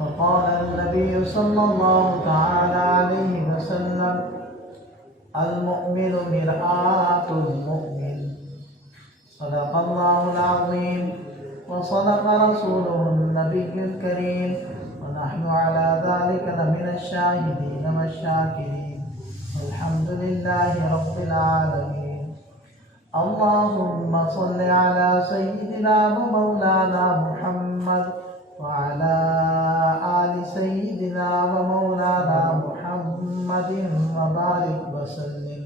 وقال النبي صلى الله تعالى عليه وسلم المؤمن مرآة المؤمن صدق الله العظيم وصدق رسوله النبي الكريم ونحن على ذلك لمن الشاهدين والشاكرين والحمد لله رب العالمين. اللهم صل على سيدنا ومولانا محمد وعلى آل سيدنا ومولانا محمد وبارك وسلم.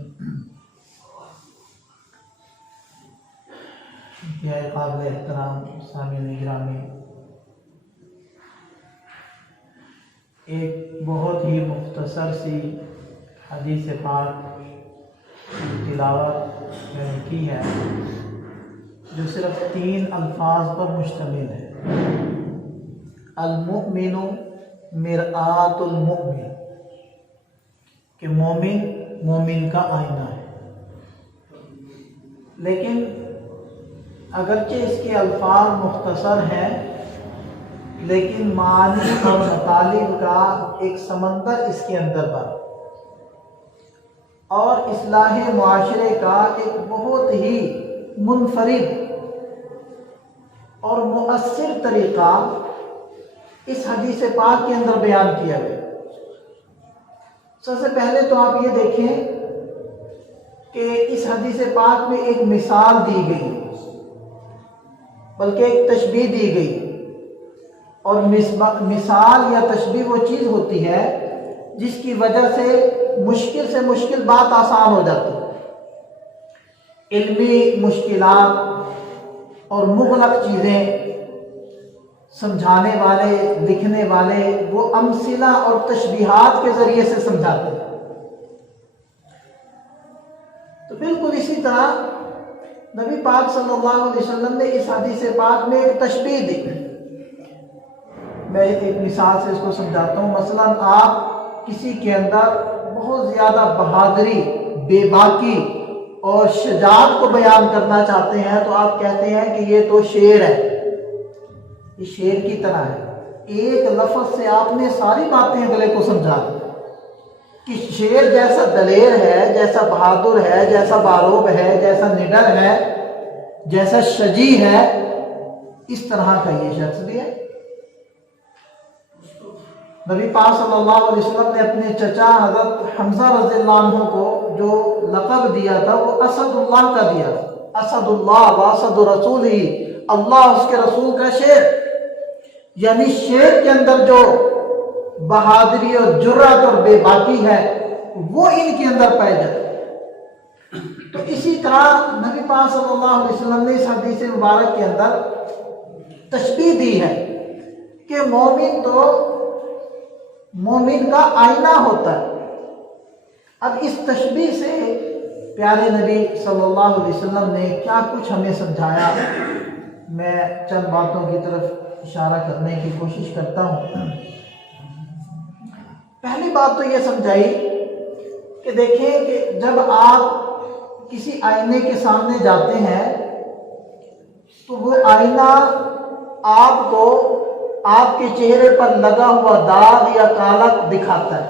انتہائی قابل احترام سامعین گرامی، ایک بہت ہی مختصر سی حدیث پاک کی تلاوت میں نے کی ہے جو صرف 3 الفاظ پر مشتمل ہے. المؤمن مرآۃ المؤمن، کہ مومن کا آئینہ ہے. لیکن اگرچہ اس کے الفاظ مختصر ہیں لیکن معانی اور مطالب کا ایک سمندر اس کے اندر بر اور اصلاح معاشرے کا ایک بہت ہی منفرد اور مؤثر طریقہ اس حدیث پاک کے اندر بیان کیا گیا. سب سے پہلے تو آپ یہ دیکھیں کہ اس حدیث پاک میں ایک مثال دی گئی، بلکہ ایک تشبیہ دی گئی. اور مثال یا تشبیہ وہ چیز ہوتی ہے جس کی وجہ سے مشکل بات آسان ہو جاتی ہے. علمی مشکلات اور مغلق چیزیں سمجھانے والے، لکھنے والے وہ امثلہ اور تشبیہات کے ذریعے سے سمجھاتے ہیں. تو بالکل اسی طرح نبی پاک صلی اللہ علیہ وسلم نے اس حدیث پاک میں ایک تشبیہ دی. میں ایک مثال سے اس کو سمجھاتا ہوں. مثلا آپ کسی کے اندر بہت زیادہ بہادری، بے باکی اور شجاعت کو بیان کرنا چاہتے ہیں تو آپ کہتے ہیں کہ یہ تو شیر ہے، یہ شیر کی طرح ہے. ایک لفظ سے آپ نے ساری باتیں اگلے کو سمجھا دی کہ شیر جیسا دلیر ہے، جیسا بہادر ہے، جیسا باروب ہے، جیسا نڈر ہے، جیسا شجیع ہے، اس طرح کا یہ شخص بھی ہے. نبی پاک صلی اللہ علیہ وسلم نے اپنے چچا حضرت حمزہ رضی اللہ عنہ کو جو لقب دیا تھا وہ اسد اللہ کا دیا. اسد اللہ و اسد رسول ہی، اللہ اس کے رسول کا شیر. یعنی شیر کے اندر جو بہادری اور جرأت اور بے باکی ہے وہ ان کے اندر پائی جاتی ہے. تو اسی طرح نبی پاک صلی اللہ علیہ وسلم نے اس حدیث مبارک کے اندر تشبیہ دی ہے کہ مومن تو مومن کا آئینہ ہوتا ہے. اب اس تشبیہ سے پیارے نبی صلی اللہ علیہ وسلم نے کیا کچھ ہمیں سمجھایا، میں چند باتوں کی طرف اشارہ کرنے کی کوشش کرتا ہوں. پہلی بات تو یہ سمجھائی کہ دیکھیں کہ جب آپ کسی آئینے کے سامنے جاتے ہیں تو وہ آئینہ آپ کو آپ کے چہرے پر لگا ہوا داغ یا کالک دکھاتا ہے.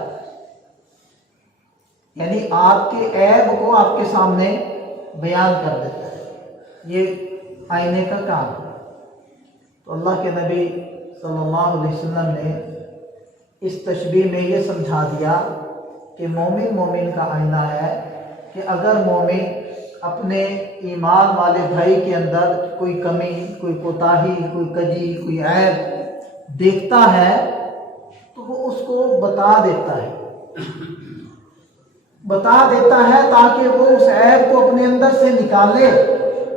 یعنی آپ کے عیب کو آپ کے سامنے بیان کر دیتا ہے. یہ آئینے کا کام ہے. تو اللہ کے نبی صلی اللہ علیہ وسلم نے اس تشبیہ میں یہ سمجھا دیا کہ مومن کا آئینہ ہے کہ اگر مومن اپنے ایمان والے بھائی کے اندر کوئی کمی، کوئی کوتاہی، کوئی کجی، کوئی عیب دیکھتا ہے تو وہ اس کو بتا دیتا ہے تاکہ وہ اس عیب کو اپنے اندر سے نکالے،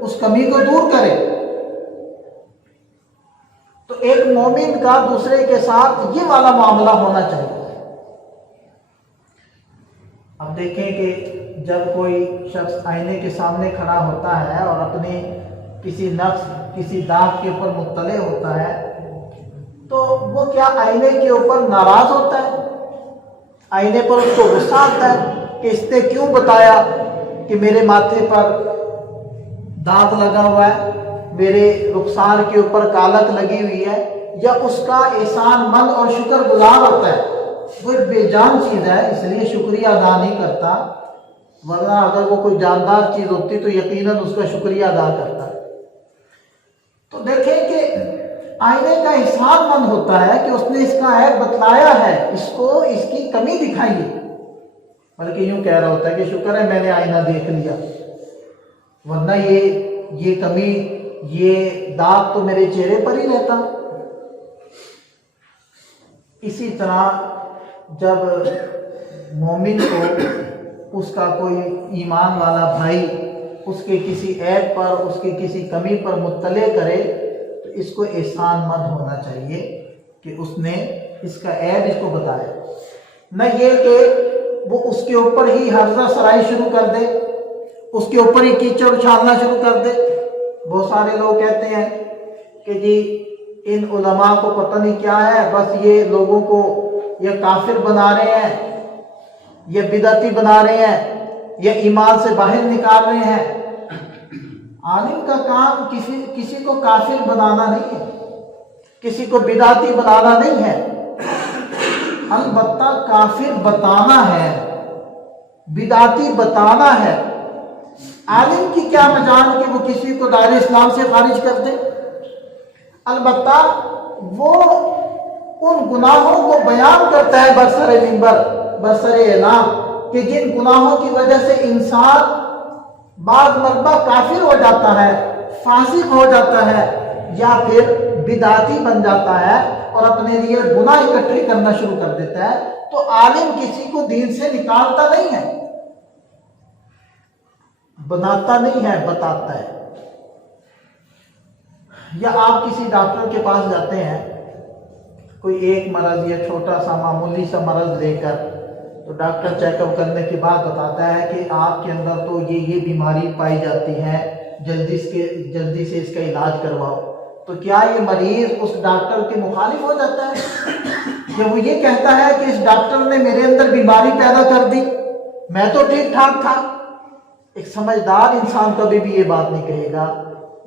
اس کمی کو دور کرے. تو ایک مومن کا دوسرے کے ساتھ یہ والا معاملہ ہونا چاہیے. اب دیکھیں کہ جب کوئی شخص آئینے کے سامنے کھڑا ہوتا ہے اور اپنے کسی نقص، کسی داغ کے اوپر مطلع ہوتا ہے تو وہ کیا آئینے کے اوپر ناراض ہوتا ہے؟ آئینے پر اس کو غصہ آتا ہے کہ اس نے کیوں بتایا کہ میرے ماتھے پر داغ لگا ہوا ہے، میرے رخسار کے اوپر کالک لگی ہوئی ہے؟ یا اس کا احسان مند اور شکر گزار ہوتا ہے، وہ ایک بے جان چیز ہے، اس لیے شکریہ ادا نہیں کرتا، ورنہ اگر وہ کوئی جاندار چیز ہوتی تو یقیناً اس کا شکریہ ادا کرتا ہے۔ تو دیکھیں کہ آئینے کا احسان مند ہوتا ہے کہ اس نے اس کا عیب بتلایا ہے، اس کو اس کی کمی دکھائی ہے، بلکہ یوں کہہ رہا ہوتا ہے کہ شکر ہے میں نے آئینہ دیکھ لیا، ورنہ یہ کمی، یہ داغ تو میرے چہرے پر ہی رہتا۔ اسی طرح جب مومن کو اس کا کوئی ایمان والا بھائی اس کے کسی عیب پر، اس کی کسی کمی پر مطلع کرے تو اس کو احسان مند ہونا چاہیے کہ اس نے اس کا عیب اس کو بتایا، نہ یہ کہ وہ اس کے اوپر ہی حرزہ سرائی شروع کر دے، اس کے اوپر ہی کیچڑ اچھالنا شروع کر دے۔ بہت سارے لوگ کہتے ہیں کہ جی ان علماء کو پتہ نہیں کیا ہے، بس یہ لوگوں کو یا کافر بنا رہے ہیں، یا بدعتی بنا رہے ہیں، یا ایمان سے باہر نکال رہے ہیں۔ عالم کا کام کسی کو کافر بنانا نہیں ہے، کسی کو بدعتی بنانا نہیں ہے، البتہ کافر بتانا ہے، بدعتی بتانا ہے۔ عالم کی کیا مجال کہ وہ کسی کو دائرہ اسلام سے خارج کر دے، البتہ وہ ان گناہوں کو بیان کرتا ہے برسر منبر، برسر اعلام، کہ جن گناہوں کی وجہ سے انسان بعض مرتبہ کافر ہو جاتا ہے، فاسق ہو جاتا ہے، یا پھر بدعتی بن جاتا ہے اور اپنے لیے گناہ اکٹھے کرنا شروع کر دیتا ہے۔ تو عالم کسی کو دین سے نکالتا نہیں ہے، بناتا نہیں ہے، بتاتا ہے۔ یا آپ کسی ڈاکٹر کے پاس جاتے ہیں کوئی ایک مرض یا چھوٹا سا معمولی سا مرض لے کر، تو ڈاکٹر چیک اپ کرنے کے بعد بتاتا ہے کہ آپ کے اندر تو یہ بیماری پائی جاتی ہے، جلدی سے اس کا علاج کرواؤ۔ تو کیا یہ مریض اس ڈاکٹر کے مخالف ہو جاتا ہے؟ یا وہ یہ کہتا ہے کہ اس ڈاکٹر نے میرے اندر بیماری پیدا کر دی، میں تو ٹھیک ٹھاک تھا؟ ایک سمجھدار انسان کبھی بھی یہ بات نہیں کہے گا،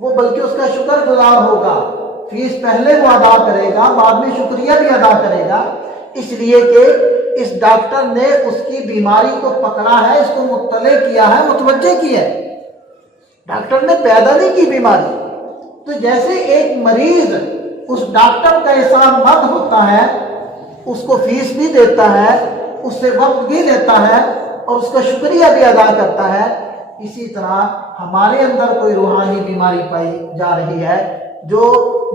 وہ بلکہ اس کا شکر گزار ہوگا، فیس پہلے وہ ادا کرے گا، بعد میں شکریہ بھی ادا کرے گا، اس لیے کہ اس ڈاکٹر نے اس کی بیماری کو پکڑا ہے، اس کو مطلع کیا ہے، متوجہ کیا ہے۔ ڈاکٹر نے پیدا نہیں کی بیماری۔ تو جیسے ایک مریض اس ڈاکٹر کا احسان مند ہوتا ہے، اس کو فیس بھی دیتا ہے، اس سے وقت بھی لیتا ہے اور اس کا شکریہ بھی ادا کرتا ہے، اسی طرح ہمارے اندر کوئی روحانی بیماری پائی جا رہی ہے جو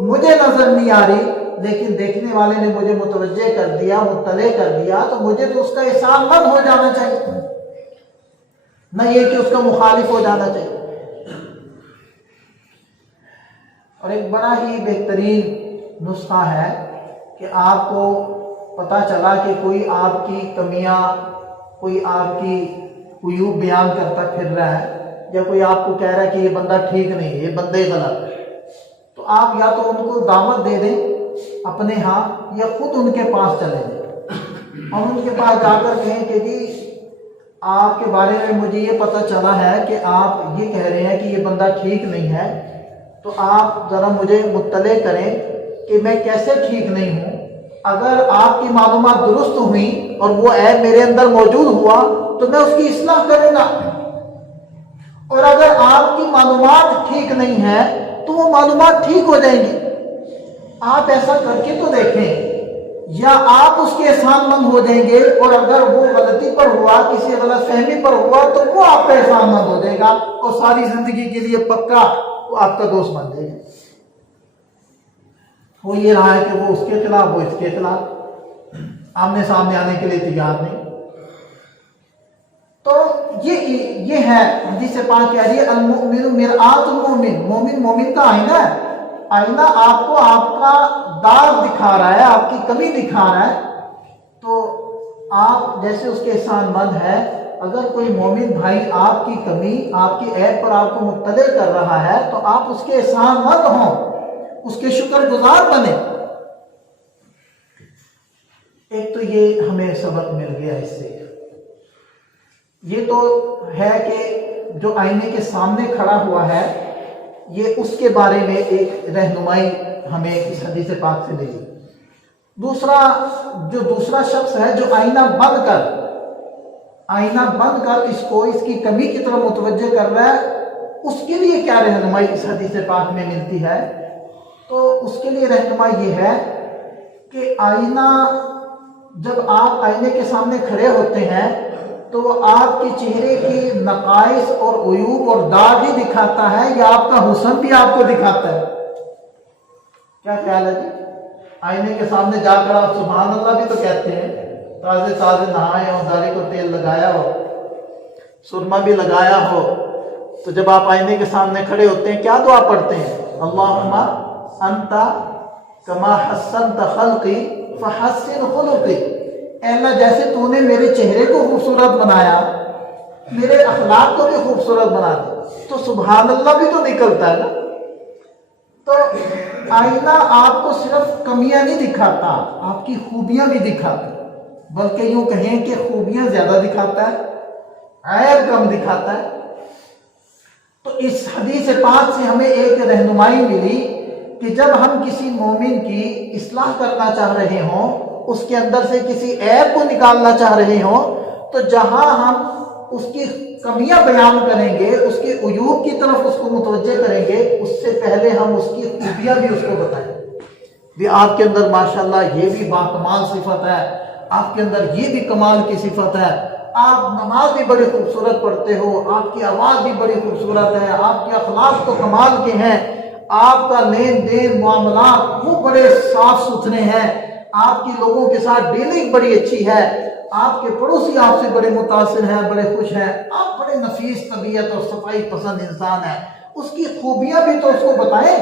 مجھے نظر نہیں آ رہی، لیکن دیکھنے والے نے مجھے متوجہ کر دیا، مطلع کر دیا، تو مجھے تو اس کا احسان مند ہو جانا چاہیے، نہ یہ کہ اس کا مخالف ہو جانا چاہیے۔ اور ایک بڑا ہی بہترین نسخہ ہے کہ آپ کو پتہ چلا کہ کوئی آپ کی کمیاں، کوئی آپ کی عیوب بیان کرتا پھر رہا ہے، یا کوئی آپ کو کہہ رہا ہے کہ یہ بندہ ٹھیک نہیں ہے، یہ بندے غلط ہے، تو آپ یا تو ان کو دعوت دے دیں اپنے ہاں، یا خود ان کے پاس چلے جائیں اور ان کے پاس جا کر کہیں کہ جی آپ کے بارے میں مجھے یہ پتہ چلا ہے کہ آپ یہ کہہ رہے ہیں کہ یہ بندہ ٹھیک نہیں ہے، تو آپ ذرا مجھے مطلع کریں کہ میں کیسے ٹھیک نہیں ہوں۔ اگر آپ کی معلومات درست ہوئی اور وہ عیب میرے اندر موجود ہوا تو میں اس کی اصلاح کروں گا، اور اگر آپ کی معلومات ٹھیک نہیں ہے تو وہ معلومات ٹھیک ہو جائیں گی۔ آپ ایسا کر کے تو دیکھیں، یا آپ اس کے احسان مند ہو جائیں گے، اور اگر وہ غلطی پر ہوا، کسی غلط فہمی پر ہوا، تو وہ آپ کا احسان مند ہو جائے گا اور ساری زندگی کے لیے پکا وہ آپ کا دوست بن جائے گا۔ وہ یہ رہا ہے کہ وہ اس کے خلاف، وہ اس کے خلاف، آمنے سامنے آنے کے لیے تیار نہیں۔ تو یہ ہے حدیث پاک کہہ رہی ہے المؤمن مرآت المؤمن، مومن مومن کا آئینہ ہے۔ آئینہ آپ کو آپ کا داغ دکھا رہا ہے، آپ کی کمی دکھا رہا ہے، تو آپ جیسے اس کے احسان مند ہے، اگر کوئی مومن بھائی آپ کی کمی، آپ کی عیب پر آپ کو مطلع کر رہا ہے تو آپ اس کے احسان مند ہوں، اس کے شکر گزار بنے۔ ایک تو یہ ہمیں سبق مل گیا اس سے، یہ تو ہے کہ جو آئینے کے سامنے کھڑا ہوا ہے یہ اس کے بارے میں ایک رہنمائی ہمیں اس حدیث پاک سے ملی۔ دوسرا شخص ہے جو آئینہ بند کر اس کی کمی کی طرف متوجہ کر رہا ہے، اس کے لیے کیا رہنمائی اس حدیث پاک میں ملتی ہے؟ تو اس کے لیے رہنمائی یہ ہے کہ آئینہ، جب آپ آئینے کے سامنے کھڑے ہوتے ہیں تو وہ آپ کے چہرے کی نقائص اور عیوب اور داغ ہی دکھاتا ہے یا آپ کا حسن بھی آپ کو دکھاتا ہے؟ کیا خیال ہے جی؟ آئینے کے سامنے جا کر آپ سبحان اللہ بھی تو کہتے ہیں، تازے نہائے ہو، داڑھی کو تیل لگایا ہو، سرما بھی لگایا ہو، تو جب آپ آئینے کے سامنے کھڑے ہوتے ہیں کیا دعا پڑھتے ہیں؟ اللہم انت کما حسنت خلقی فحسن خلقی، اے اللہ جیسے تو نے میرے چہرے کو خوبصورت بنایا، میرے اخلاق کو بھی خوبصورت بنا دے، تو سبحان اللہ بھی تو نکلتا ہے نا۔ تو آئینہ آپ کو صرف کمیاں نہیں دکھاتا، آپ کی خوبیاں بھی دکھاتا ہے، بلکہ یوں کہیں کہ خوبیاں زیادہ دکھاتا ہے، عیب کم دکھاتا ہے۔ تو اس حدیث پاک سے ہمیں ایک رہنمائی ملی کہ جب ہم کسی مومن کی اصلاح کرنا چاہ رہے ہوں، اس کے اندر سے کسی عیب کو نکالنا چاہ رہے ہوں، تو جہاں ہم اس کی کمیاں بیان کریں گے، اس کے عیوب کی طرف اس کو متوجہ کریں گے، اس سے پہلے ہم اس کی خوبیاں بھی اس کو بتائیں بھی آپ کے اندر ماشاءاللہ یہ بھی باکمال صفت ہے، آپ کے اندر یہ بھی کمال کی صفت ہے، آپ نماز بھی بڑی خوبصورت پڑھتے ہو، آپ کی آواز بھی بڑی خوبصورت ہے، آپ کے اخلاق تو کمال کے ہیں، آپ کا لین دین معاملات وہ بڑے صاف ستھرے ہیں، آپ کی لوگوں کے ساتھ ڈیلنگ بڑی اچھی ہے، آپ کے پڑوسی آپ سے بڑے متاثر ہیں، بڑے خوش ہیں، آپ بڑے نفیس طبیعت اور صفائی پسند انسان ہیں، اس کی خوبیاں بھی تو اس کو بتائیں۔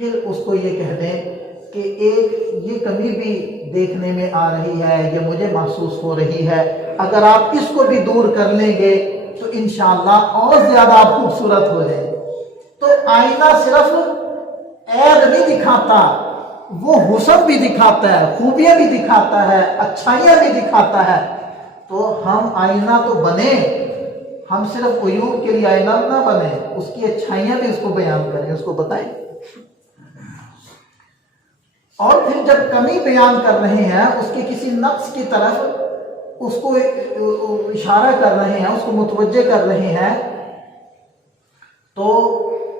پھر اس کو یہ کہہ دیں کہ ایک یہ کمی بھی دیکھنے میں آ رہی ہے، یہ مجھے محسوس ہو رہی ہے، اگر آپ اس کو بھی دور کر لیں گے تو انشاءاللہ اور زیادہ آپ خوبصورت ہو جائیں۔ تو آئینہ صرف عیب نہیں دکھاتا، وہ حسن بھی دکھاتا ہے، خوبیاں بھی دکھاتا ہے، اچھائیاں بھی دکھاتا ہے۔ تو ہم آئینہ تو بنیں، ہم صرف عیوب کے لیے آئینہ نہ بنیں، اس کی اچھائیاں بھی اس کو بیان کریں، اس کو بتائیں۔ اور پھر جب کمی بیان کر رہے ہیں، اس کے کسی نقص کی طرف اس کو اشارہ کر رہے ہیں، اس کو متوجہ کر رہے ہیں، تو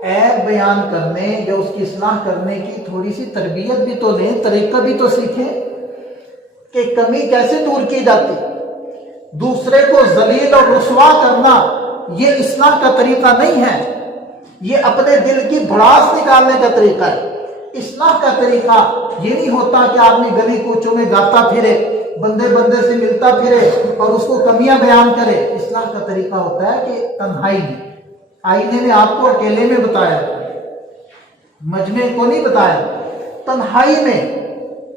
عیب بیان کرنے یا اس کی اصلاح کرنے کی تھوڑی سی تربیت بھی تو لیں، طریقہ بھی تو سیکھیں کہ کمی کیسے دور کی جاتی۔ دوسرے کو ذلیل اور رسوا کرنا یہ اصلاح کا طریقہ نہیں ہے، یہ اپنے دل کی بھڑاس نکالنے کا طریقہ ہے۔ اصلاح کا طریقہ یہ نہیں ہوتا کہ آدمی گلی کوچوں میں گاتا پھرے، بندے سے ملتا پھرے اور اس کو کمیاں بیان کرے۔ اصلاح کا طریقہ ہوتا ہے کہ تنہائی میں، آئینے نے آپ کو اکیلے میں بتایا، مجمع کو نہیں بتایا، تنہائی میں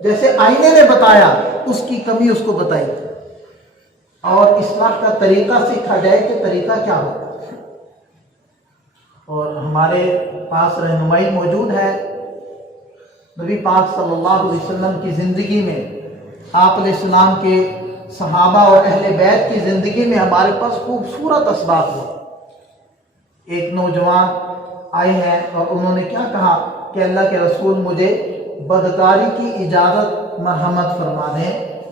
جیسے آئینے نے بتایا اس کی کمی اس کو بتائی، اور اصلاح کا طریقہ سیکھا جائے کہ طریقہ کیا ہوتا ہے۔ اور ہمارے پاس رہنمائی موجود ہے نبی پاک صلی اللہ علیہ وسلم کی زندگی میں، آپ علیہ السلام کے صحابہ اور اہل بیت کی زندگی میں ہمارے پاس خوبصورت اسباب ہوا۔ ایک نوجوان آئے ہیں اور انہوں نے کیا کہا کہ اللہ کے رسول مجھے بدکاری کی اجازت مرحمت فرما دیں۔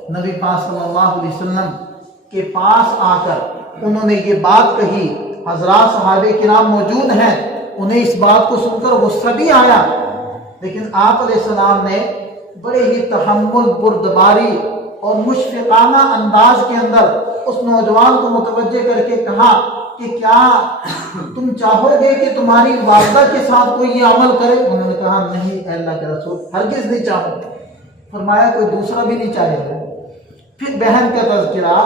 نبی پاک صلی اللہ علیہ وسلم کے پاس آ کر انہوں نے یہ بات کہی، حضرات صحابہ کرام موجود ہیں، انہیں اس بات کو سن کر غصہ بھی آیا، لیکن آپ علیہ السلام نے بڑے ہی تحمل، بردباری اور مشفقانہ انداز کے اندر اس نوجوان کو متوجہ کر کے کہا کہ کیا تم چاہو گے کہ تمہاری والدہ کے ساتھ کوئی یہ عمل کرے؟ انہوں نے کہا نہیں اے اللہ کے رسول، ہرگز نہیں چاہوں۔ فرمایا کوئی دوسرا بھی نہیں چاہے گا۔ پھر بہن کا تذکرہ،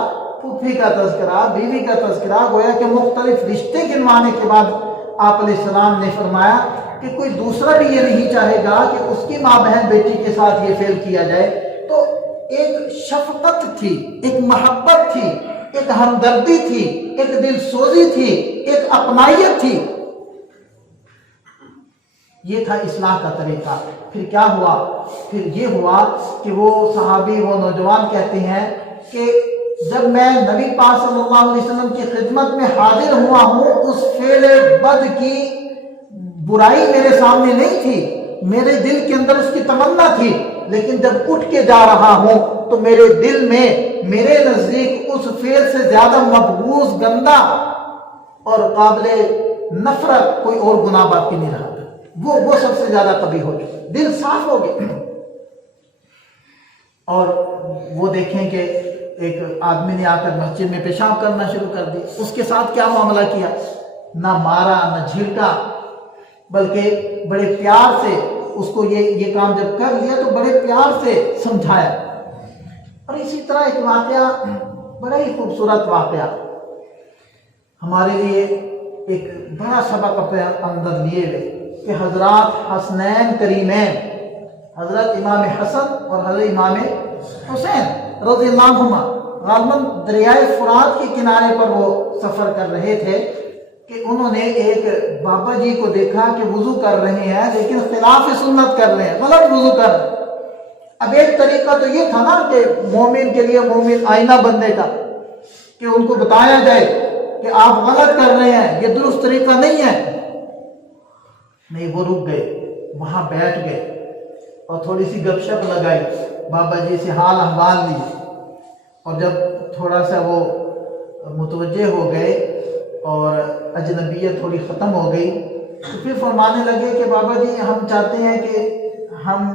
پھوپھی کا تذکرہ، بیوی کا تذکرہ، گویا کہ مختلف رشتے گنوانے کے بعد آپ علیہ السلام نے فرمایا کہ کوئی دوسرا بھی یہ نہیں چاہے گا کہ اس کی ماں بہن بیٹی کے ساتھ یہ فعل کیا جائے۔ تو ایک شفقت تھی، ایک محبت تھی، ایک ہمدردی تھی، ایک دل سوزی تھی، ایک اپنائیت تھی۔ یہ تھا اصلاح کا طریقہ۔ پھر کیا ہوا؟ پھر یہ ہوا کہ وہ صحابی، وہ نوجوان کہتے ہیں کہ جب میں نبی پاک صلی اللہ علیہ وسلم کی خدمت میں حاضر ہوا ہوں، اس فعل بد کی برائی میرے سامنے نہیں تھی، میرے دل کے اندر اس کی تمنا تھی، لیکن جب اٹھ کے جا رہا ہوں تو میرے دل میں میرے نزدیک اس فعل سے زیادہ مبغوض، گندا اور قابل نفرت کوئی اور گناہ باقی نہیں رہا، وہ سب سے زیادہ قبیح ہو چکا، دل صاف ہو گیا۔ اور وہ دیکھیں کہ ایک آدمی نے آ کر مسجد میں پیشاب کرنا شروع کر دی، اس کے ساتھ کیا معاملہ کیا؟ نہ مارا نہ جھڑکا، بلکہ بڑے پیار سے اس کو یہ کام جب کر لیا تو بڑے پیار سے سمجھایا۔ اور اسی طرح ایک واقعہ، بڑا ہی خوبصورت واقعہ ہمارے لیے ایک بڑا سبق اپنے اندر لیے ہوئے کہ حضرات حسنین کریمین، حضرت امام حسن اور حضرت امام حسین رضی اللہ عنہما غالباً دریائے فرات کے کنارے پر وہ سفر کر رہے تھے کہ انہوں نے ایک بابا جی کو دیکھا کہ وضو کر رہے ہیں لیکن خلاف سنت کر رہے ہیں، غلط وضو کر رہے ہیں۔ اب ایک طریقہ تو یہ تھا نا کہ مومن کے لیے مومن آئینہ بننے کا، کہ ان کو بتایا جائے کہ آپ غلط کر رہے ہیں، یہ درست طریقہ نہیں ہے۔ نہیں، وہ رک گئے، وہاں بیٹھ گئے اور تھوڑی سی گپ شپ لگائی، بابا جی سے حال احوال لی، اور جب تھوڑا سا وہ متوجہ ہو گئے اور اجنبیت تھوڑی ختم ہو گئی تو پھر فرمانے لگے کہ بابا جی ہم چاہتے ہیں کہ ہم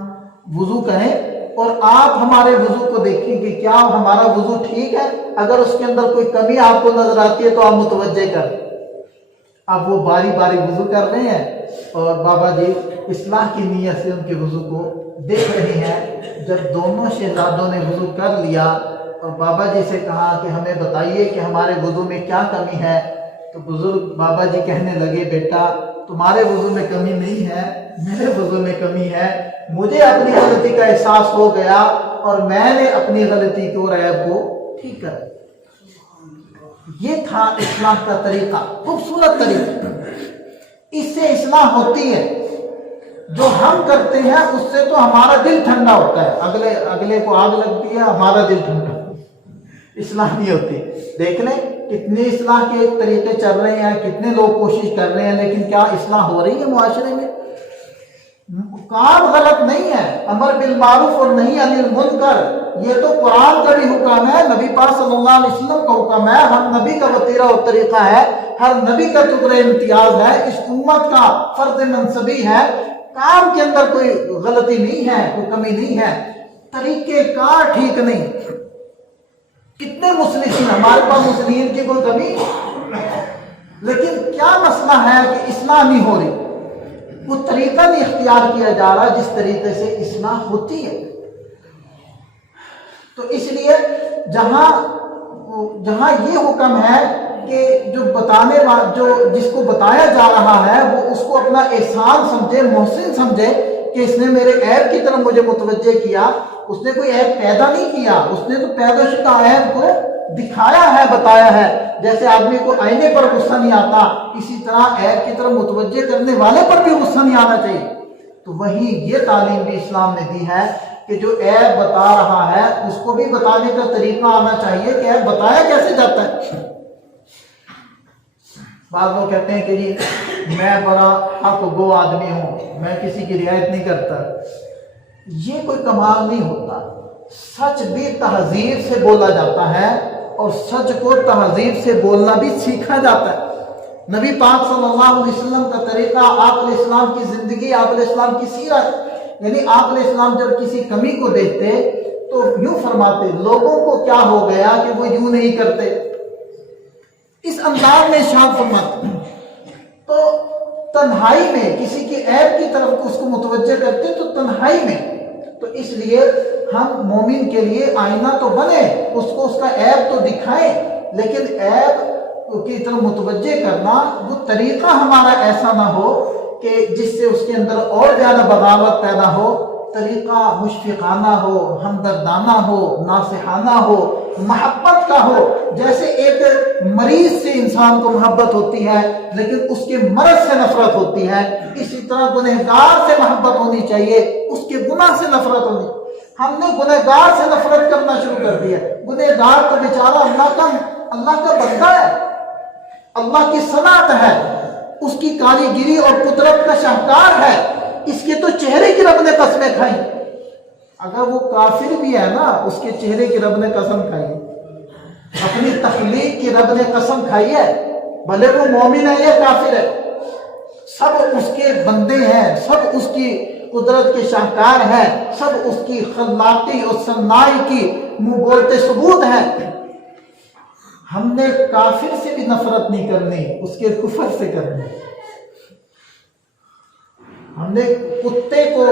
وضو کریں اور آپ ہمارے وضو کو دیکھیں کہ کیا ہمارا وضو ٹھیک ہے، اگر اس کے اندر کوئی کمی آپ کو نظر آتی ہے تو آپ متوجہ کریں۔ اب وہ باری باری وضو کر رہے ہیں اور بابا جی اصلاح کی نیت سے ان کے وضو کو دیکھ رہے ہیں۔ جب دونوں شہزادوں نے وضو کر لیا اور بابا جی سے کہا کہ ہمیں بتائیے کہ ہمارے وضو میں کیا کمی ہے، تو بزرگ بابا جی کہنے لگے بیٹا تمہارے وضو میں کمی نہیں ہے، میرے وضو میں کمی ہے، مجھے اپنی غلطی کا احساس ہو گیا اور میں نے اپنی غلطی کو اور عیب کو ٹھیک کر دیا۔ یہ تھا اصلاح کا طریقہ، خوبصورت طریقہ۔ اس سے اصلاح ہوتی ہے، جو ہم کرتے ہیں اس سے تو ہمارا دل ٹھنڈا ہوتا ہے، اگلے کو آگ لگتی ہے، ہمارا دل ٹھنڈا، اصلاح نہیں ہوتی۔ دیکھ لیں کتنے اصلاح کے طریقے چل رہے ہیں، کتنے لوگ کوشش کر رہے ہیں، لیکن کیا اصلاح ہو رہی ہے معاشرے میں؟ کام غلط نہیں ہے، امر بالمعروف اور نہی عن المنکر، یہ تو قرآن کا بھی حکم ہے، نبی پاک صلی اللہ علیہ وسلم کا حکم ہے، ہر نبی کا وتیرہ اور طریقہ ہے، ہر نبی کا ٹکڑے امتیاز ہے، اس امت کا فرض منصبی ہے۔ کام کے اندر کوئی غلطی نہیں ہے، کوئی کمی نہیں ہے، طریقے کار ٹھیک نہیں۔ کتنے مسلمین، ہمارے پاس مسلمین کی کوئی کمی، لیکن کیا مسئلہ ہے کہ اصلاح نہیں ہو رہی، وہ طریقہ نہیں اختیار کیا جا رہا جس طریقے سے اصلاح ہوتی ہے۔ تو اس لیے جہاں یہ حکم ہے کہ جو جس کو بتایا جا رہا ہے وہ اس کو اپنا احسان سمجھے، محسن سمجھے کہ اس نے میرے عیب کی طرف مجھے متوجہ کیا، اس نے کوئی عیب پیدا نہیں کیا، اس نے تو پیدا شدہ عیب کو دکھایا ہے، بتایا ہے۔ جیسے آدمی کو آئینے پر غصہ نہیں آتا، اسی طرح عیب کی طرف متوجہ کرنے والے پر بھی غصہ نہیں آنا چاہیے۔ تو وہی یہ تعلیم بھی اسلام نے دی ہے کہ جو عیب بتا رہا ہے اس کو بھی بتانے کا طریقہ آنا چاہیے کہ عیب بتایا کیسے جاتا ہے۔ بعض لوگ کہتے ہیں کہ جی میں بڑا حق گو آدمی ہوں، میں کسی کی رعایت نہیں کرتا، یہ کوئی کمال نہیں ہوتا۔ سچ بھی تہذیب سے بولا جاتا ہے اور سچ کو تہذیب سے بولنا بھی سیکھا جاتا ہے۔ نبی پاک صلی اللہ علیہ وسلم کا طریقہ، آپ علیہ السلام کی زندگی، آپ علیہ السلام کی سیرت، یعنی آپ علیہ السلام جب کسی کمی کو دیکھتے تو یوں فرماتے لوگوں کو کیا ہو گیا کہ وہ یوں نہیں کرتے، اس انداز میں ارشاد فرماتے۔ تو تنہائی میں کسی کی عیب کی طرف اس کو متوجہ کرتے تو تنہائی میں، تو اس لیے ہم مومن کے لیے آئینہ تو بنے، اس کو اس کا عیب تو دکھائیں، لیکن عیب کی طرف متوجہ کرنا وہ طریقہ ہمارا ایسا نہ ہو کہ جس سے اس کے اندر اور زیادہ بغاوت پیدا ہو۔ طریقہ مشفقانہ ہو، ہمدردانہ ہو، ناصحانہ ہو، محبت کا ہو۔ جیسے ایک مریض سے انسان کو محبت ہوتی ہے لیکن اس کے مرض سے نفرت ہوتی ہے، اسی طرح گنہگار سے محبت ہونی چاہیے، اس کے گناہ سے نفرت ہونی۔ ہم نے گنہگار سے نفرت کرنا شروع کر دیا۔ گنہگار تو بیچارہ اللہ کا بندہ ہے، اللہ کی صنعت ہے، اس کی کاریگری اور قدرت کا شاہکار ہے، اس کے تو چہرے کی رب نے قسمیں کھائیں۔ اگر وہ کافر بھی ہے نا، اس کے چہرے کی رب نے قسم کھائی، اپنی تخلیق کی رب نے قسم کھائی ہے، بھلے وہ مومن ہے یا کافر ہے، سب اس کے بندے ہیں، سب اس کی قدرت کے شاہکار ہیں، سب اس کی خلاقی اور صنائی کی منہ بولتے ثبوت ہیں۔ ہم نے کافر سے بھی نفرت نہیں کرنی، اس کے کفر سے کرنی۔ ہم نے کتے کو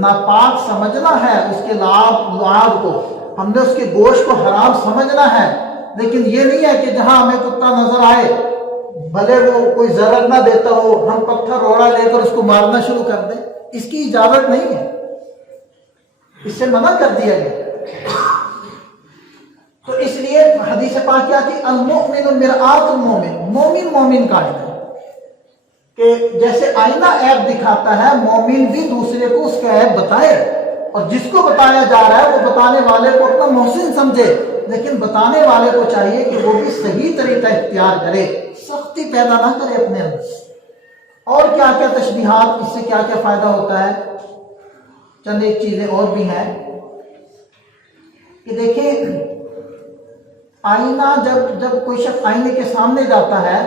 ناپاک سمجھنا ہے، اس کے لعاب کو، ہم نے اس کے گوشت کو حرام سمجھنا ہے، لیکن یہ نہیں ہے کہ جہاں ہمیں کتا نظر آئے، بھلے وہ کوئی ضرر نہ دیتا ہو، ہم پتھر روڑا لے کر اس کو مارنا شروع کر دیں۔ اس کی اجازت نہیں ہے، اس سے منع کر دیا گیا۔ تو اس لیے حدیث پاک کیا کہ المؤمن مرآت المؤمن، مومن مومن کا آئینہ ہے، کہ جیسے آئینہ عیب دکھاتا ہے، مومن بھی دوسرے کو اس کا عیب بتائے، اور جس کو بتایا جا رہا ہے وہ بتانے والے کو اپنا محسن سمجھے، لیکن بتانے والے کو چاہیے کہ وہ بھی صحیح طریقہ اختیار کرے، سختی پیدا نہ کرے اپنے اندر۔ اور کیا کیا تشبیہات، اس سے کیا کیا فائدہ ہوتا ہے؟ چند ایک چیزیں اور بھی ہیں کہ دیکھیں، آئینہ جب کوئی شخص آئینے کے سامنے جاتا ہے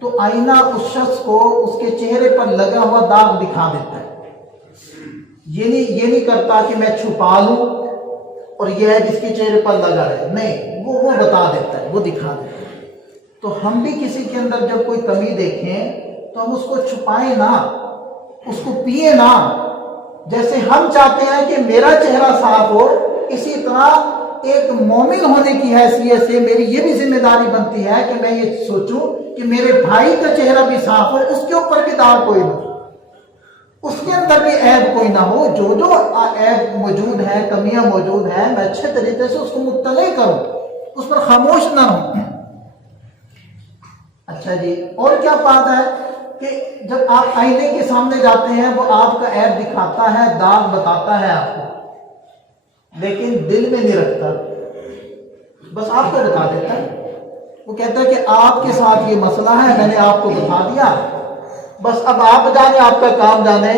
تو آئینہ اس شخص کو اس کے چہرے پر لگا ہوا داغ دکھا دیتا ہے۔ یہ نہیں کرتا کہ میں چھپا لوں اور یہ ہے جس کے چہرے پر لگا رہے، نہیں، وہ بتا دیتا ہے، وہ دکھا دیتا ہے۔ تو ہم بھی کسی کے اندر جب کوئی کمی دیکھیں تو ہم اس کو چھپائیں نہ، اس کو پیے نہ۔ جیسے ہم چاہتے ہیں کہ میرا چہرہ صاف ہو، اسی طرح ایک مومن ہونے کی حیثیت سے میری یہ بھی ذمہ داری بنتی ہے کہ میں یہ سوچوں کہ میرے بھائی کا چہرہ بھی صاف ہو، اس کے اوپر بھی داغ کوئی نہ ہو، اس کے اندر بھی عیب کوئی نہ ہو۔ جو عیب موجود ہے، کمیاں موجود ہیں، میں اچھے طریقے سے اس کو مطلع کروں، اس پر خاموش نہ رہوں۔ اچھا جی، اور کیا بات ہے کہ جب آپ آئینے کے سامنے جاتے ہیں وہ آپ کا عیب دکھاتا ہے، داغ بتاتا ہے آپ کو، لیکن دل میں نہیں رکھتا، بس آپ کو بتا دیتا ہے۔ وہ کہتا ہے کہ آپ کے ساتھ یہ مسئلہ ہے، میں نے آپ کو بتا دیا، بس اب آپ جانے، آپ کا کام جانے۔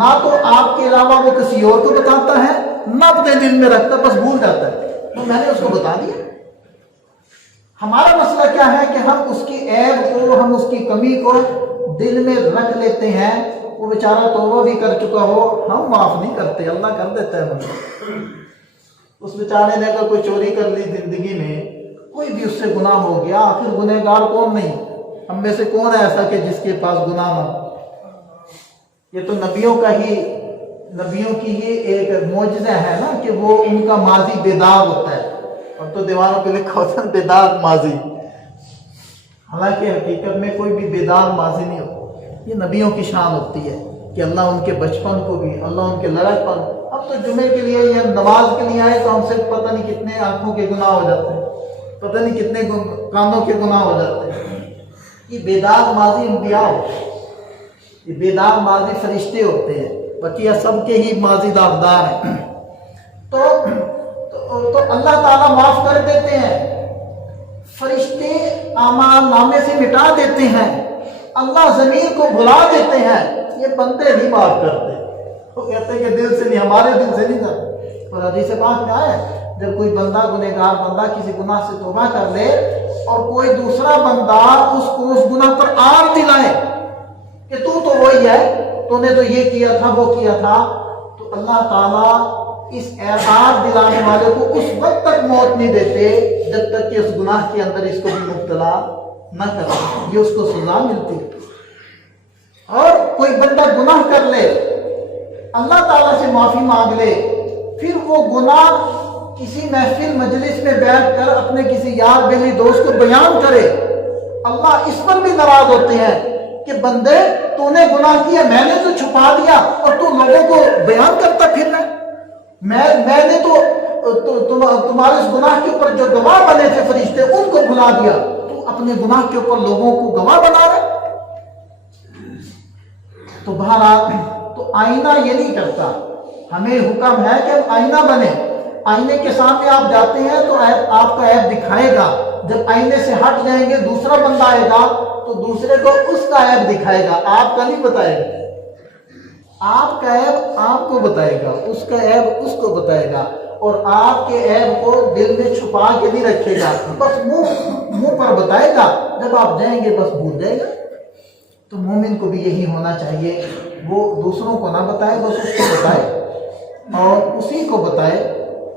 نہ تو آپ کے علاوہ وہ کسی اور کو بتاتا ہے، نہ اپنے دل میں رکھتا، بس بھول جاتا ہے، تو میں نے اس کو بتا دیا۔ ہمارا مسئلہ کیا ہے کہ ہم اس کی عیب کو، ہم اس کی کمی کو دل میں رکھ لیتے ہیں۔ وہ بیچارہ توبہ بھی کر چکا ہو، ہم معاف نہیں کرتے، اللہ کر دیتا ہے۔ اس بیچارے نے اگر کوئی چوری کر لی زندگی میں، کوئی بھی اس سے گناہ ہو گیا، آخر گنہگار کون نہیں؟ ہم میں سے کون ہے ایسا کہ جس کے پاس گناہ نہ ہو؟ یہ تو نبیوں کی ہی ایک معجزہ ہے نا کہ وہ ان کا ماضی بے داغ ہوتا ہے۔ اب تو دیواروں پہ لکھا ہوتا ہے بے داغ ماضی، حالانکہ حقیقت میں کوئی بھی بے داغ ماضی نہیں ہوتا۔ یہ نبیوں کی شان ہوتی ہے کہ اللہ ان کے بچپن کو بھی، اللہ ان کے لڑکپن، اب تو جمعے کے لیے یا نماز کے لیے آئے تو ہم سے پتہ نہیں کتنے آنکھوں کے گناہ ہو جاتے ہیں، پتہ نہیں کتنے کانوں کے گناہ ہو جاتے ہیں۔ یہ بے داغ ماضی انبیاء ہوتے ہیں، یہ بے داغ ماضی فرشتے ہوتے ہیں، بقیہ سب کے ہی ماضی داغدار ہیں۔ تو اللہ تعالیٰ معاف کر دیتے ہیں، فرشتے اعمال نامے سے مٹا دیتے ہیں، اللہ زمین کو بھلا دیتے ہیں، یہ بندے نہیں معاف کرتے۔ وہ کہتے ہیں کہ دل سے نہیں، ہمارے دل سے نہیں کرتے۔ اور حدیث پاک میں آیا ہے جب کوئی بندہ گنہگار بندہ کسی گناہ سے توبہ کر لے اور کوئی دوسرا بندہ اس کو اس گناہ پر آر دلائے کہ تو وہی ہے، تو نے تو یہ کیا تھا، وہ کیا تھا، تو اللہ تعالیٰ اس اعتراف دلانے والے کو اس وقت تک موت نہیں دیتے جب تک کہ اس گناہ کے اندر اس کو بھی مبتلا نہ کرے، یہ اس کو سزا ملتی ہے۔ اور کوئی بندہ گناہ کر لے، اللہ تعالیٰ سے معافی مانگ لے، پھر وہ گناہ کسی محفل مجلس میں بیٹھ کر اپنے کسی یار بیلی دوست کو بیان کرے، اللہ اس پر بھی ناراض ہوتے ہیں کہ بندے تو نے گناہ کیا، میں نے تو چھپا دیا اور تو لوگوں کو بیان کرتا پھر میں نے تو تمہارے اس گناہ کے اوپر جو گواہ بنے تھے فرشتے ان کو بھلا دیا، تو اپنے گناہ کے اوپر لوگوں کو گواہ بنا رہے۔ تو بہرحال تو آئینہ یہ نہیں کرتا، ہمیں حکم ہے کہ ہم آئینہ بنے۔ آئینے کے سامنے آپ جاتے ہیں تو آپ کا عیب دکھائے گا، جب آئینے سے ہٹ جائیں گے دوسرا بندہ آئے گا تو دوسرے کو اس کا عیب دکھائے گا، آپ کا نہیں بتائے گا۔ آپ کا عیب آپ کو بتائے گا، اس کا عیب اس کو بتائے گا، اور آپ کے عیب کو دل میں چھپا کے نہیں رکھے گا، بس منہ پر بتائے گا، جب آپ جائیں گے بس بھول جائے گا۔ تو مومن کو بھی یہی ہونا چاہیے، وہ دوسروں کو نہ بتائے، بس اس کو بتائے اور اسی کو بتائے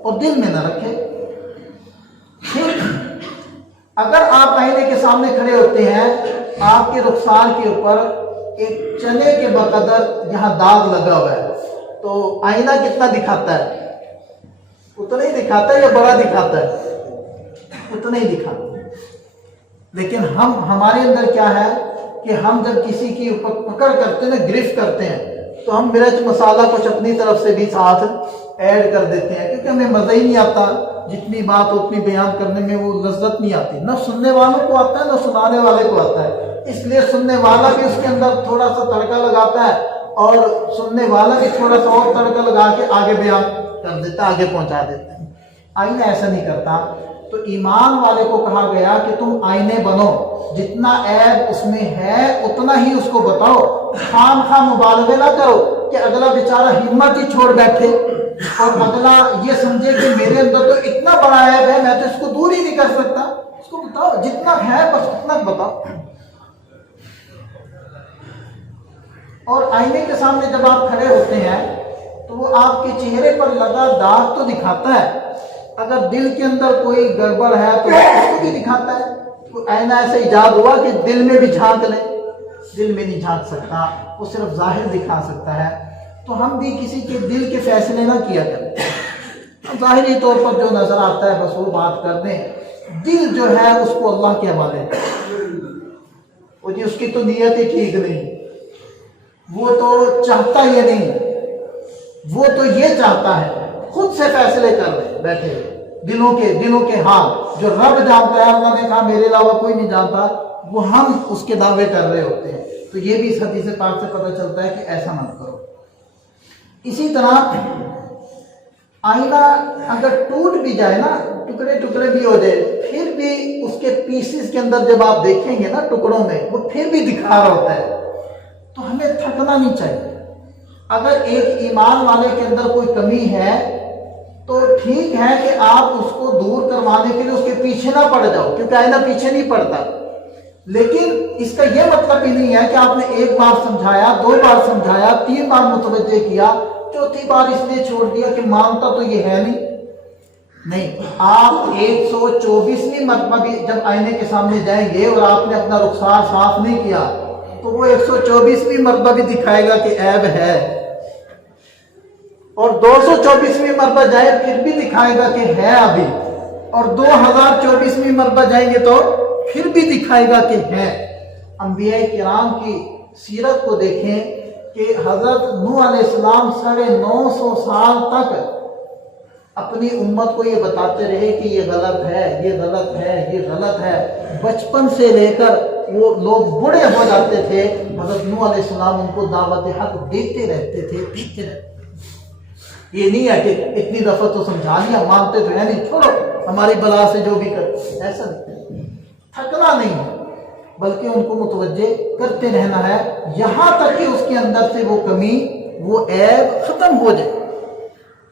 اور دل میں نہ رکھے۔ ٹھیک، اگر آپ آئینے کے سامنے کھڑے ہوتے ہیں، آپ کے رخسار کے اوپر ایک چنے کے بقدر یہاں داغ لگا ہوا ہے، تو آئینہ کتنا دکھاتا ہے؟ اتنا ہی دکھاتا ہے یا بڑا دکھاتا ہے؟ اتنا ہی دکھاتا ہے۔ لیکن ہمارے اندر کیا ہے کہ ہم جب کسی کی اوپر پکڑ کرتے ہیں، گرفت کرتے ہیں، تو ہم مرچ مسالہ کچھ اپنی طرف سے بھی ساتھ ایڈ کر دیتے ہیں، کیونکہ ہمیں مزہ ہی نہیں آتا، جتنی بات اتنی بیان کرنے میں وہ لذت نہیں آتی، نہ سننے والوں کو آتا ہے نہ سنانے والے کو آتا ہے۔ اس لیے سننے والا بھی اس کے اندر تھوڑا سا تڑکا لگاتا ہے، اور سننے والا بھی تھوڑا سا اور تڑکا لگا کے آگے بیان کر دیتا ہے، آگے پہنچا دیتا ہے۔ آئینہ ایسا نہیں کرتا۔ تو ایمان والے کو کہا گیا کہ تم آئینے بنو، جتنا عیب اس میں ہے اتنا ہی اس کو بتاؤ، خام خواہ مبالغے نہ کرو کہ اگلا بیچارہ ہمت ہی چھوڑ بیٹھے اور اگلا یہ سمجھے کہ میرے اندر تو اتنا بڑا عیب ہے، میں تو اس کو دور ہی نہیں کر سکتا۔ اس کو بتاؤ جتنا ہے، بس اتنا بتاؤ۔ اور آئینے کے سامنے جب آپ کھڑے ہوتے ہیں تو وہ آپ کے چہرے پر لگا داغ تو دکھاتا ہے، اگر دل کے اندر کوئی گڑبڑ ہے تو اس کو بھی دکھاتا ہے۔ تو آئینہ ایسا ایجاد ہوا کہ دل میں بھی جھانک لیں، دل میں نہیں جھانک سکتا، وہ صرف ظاہر دکھا سکتا ہے۔ تو ہم بھی کسی کے دل کے فیصلے نہ کیا کریں، ظاہری طور پر جو نظر آتا ہے بس وہ بات کر دیں، دل جو ہے اس کو اللہ کے حوالے دیں۔ وہ جی اس کی تو نیت ہی ٹھیک نہیں، وہ تو چاہتا یہ نہیں، وہ تو یہ چاہتا ہے، خود سے فیصلے کر لیں بیٹھے دلوں کے حال جو رب جانتا ہے، اللہ نے کہا میرے علاوہ کوئی نہیں جانتا، وہ ہم اس کے دعوے کر رہے ہوتے ہیں۔ تو یہ بھی اس حدیث پاک سے پتہ چلتا ہے کہ ایسا مت کرو۔ اسی طرح آئینہ اگر ٹوٹ بھی جائے نا، ٹکڑے ٹکڑے بھی ہو جائے، پھر بھی اس کے پیسز کے اندر جب آپ دیکھیں گے نا ٹکڑوں میں، وہ پھر بھی دکھا رہا ہوتا ہے۔ تو ہمیں تھکنا نہیں چاہیے۔ اگر ایک ایمان والے کے اندر کوئی کمی ہے تو ٹھیک ہے کہ آپ اس کو دور کروانے کے لیے اس کے پیچھے نہ پڑ جاؤ، کیونکہ آئینہ پیچھے نہیں پڑتا، لیکن اس کا یہ مطلب ہی نہیں ہے کہ آپ نے ایک بار سمجھایا، 2 بار سمجھایا، 3 بار متوجہ کیا، چوتھی بار اس لیے چھوڑ دیا کہ مانتا تو یہ ہے نہیں۔ آپ 124ویں مرتبہ بھی جب آئینے کے سامنے جائیں گے اور آپ نے اپنا رخسار صاف نہیں کیا تو وہ 124ویں مرتبہ بھی دکھائے گا کہ عیب ہے، اور 224ویں مرتبہ جائے پھر بھی دکھائے گا کہ ہے ابھی، اور 2024ویں مرتبہ جائیں گے تو پھر بھی دکھائے گا کہ ہے۔ انبیاء کرام کی سیرت کو دیکھیں کہ حضرت نوح علیہ السلام 950 سال تک اپنی امت کو یہ بتاتے رہے کہ یہ غلط ہے، یہ غلط ہے، یہ غلط ہے۔ بچپن سے لے کر وہ لوگ بوڑھے ہو جاتے تھے، حضرت نوح علیہ السلام ان کو دعوت حق دیتے رہتے تھے۔ یہ نہیں ہے کہ اتنی دفعہ تو سمجھا لیا، مانتے تو ہے نہیں، چھوڑو ہماری بلا سے جو بھی کر، ایسا نہیں، تھکنا نہیں ہے، بلکہ ان کو متوجہ کرتے رہنا ہے یہاں تک کہ اس کے اندر سے وہ کمی، وہ عیب ختم ہو جائے،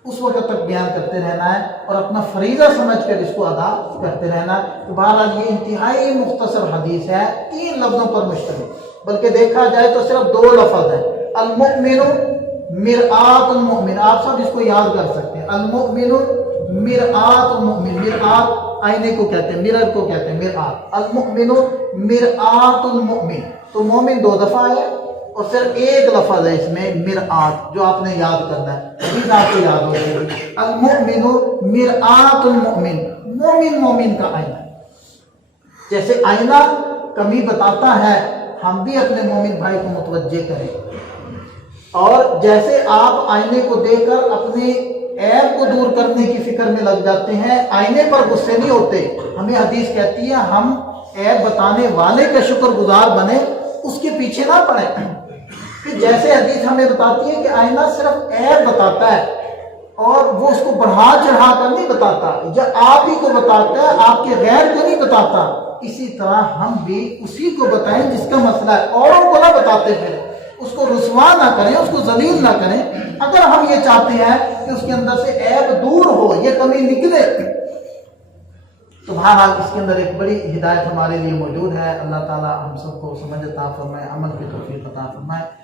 اس وقت تک بیان کرتے رہنا ہے اور اپنا فریضہ سمجھ کر اس کو ادا کرتے رہنا ہے۔ تو بہرحال یہ انتہائی مختصر حدیث ہے، 3 لفظوں پر مشتمل، بلکہ دیکھا جائے تو صرف 2 لفظ ہیں، المؤمن مرآت المؤمن، آپ سب اس کو یاد کر سکتے ہیں، المؤمن مرآت المؤمن، مرآت آئینے کو کہتے ہیں، مرر کو کہتے ہیں مرآت، المؤمن مرآت المؤمن، تو مومن 2 دفعہ ہے اور صرف 1 لفظ ہے اس میں مرآت، جو آپ نے یاد کرنا ہے، حدیث آپ کو یاد ہوگی، المؤمن مرآت المؤمن، مومن کا آئینہ۔ جیسے آئینہ کمی بتاتا ہے، ہم بھی اپنے مومن بھائی کو متوجہ کریں، اور جیسے آپ آئینے کو دیکھ کر اپنے عیب کو دور کرنے کی فکر میں لگ جاتے ہیں، آئینے پر غصے نہیں ہوتے، ہمیں حدیث کہتی ہے ہم عیب بتانے والے کا شکر گزار بنے، اس کے پیچھے نہ پڑیں۔ کہ جیسے حدیث ہمیں بتاتی ہے کہ آئینہ صرف عیب بتاتا ہے اور وہ اس کو بڑھا چڑھا کر نہیں بتاتا، یا آپ ہی کو بتاتا ہے، آپ کے غیر کو نہیں بتاتا، اسی طرح ہم بھی اسی کو بتائیں جس کا مسئلہ ہے، اوروں کو نہ بتاتے پھر، اس کو رسوا نہ کریں، اس کو ذلیل نہ کریں۔ اگر ہم یہ چاہتے ہیں کہ اس کے اندر سے عیب دور ہو، یہ کمی نکلے، تو بہرحال اس کے اندر ایک بڑی ہدایت ہمارے لیے موجود ہے۔ اللہ تعالی ہم سب کو سمجھ عطا فرمائے، عمل کی توفیق عطا فرمائے۔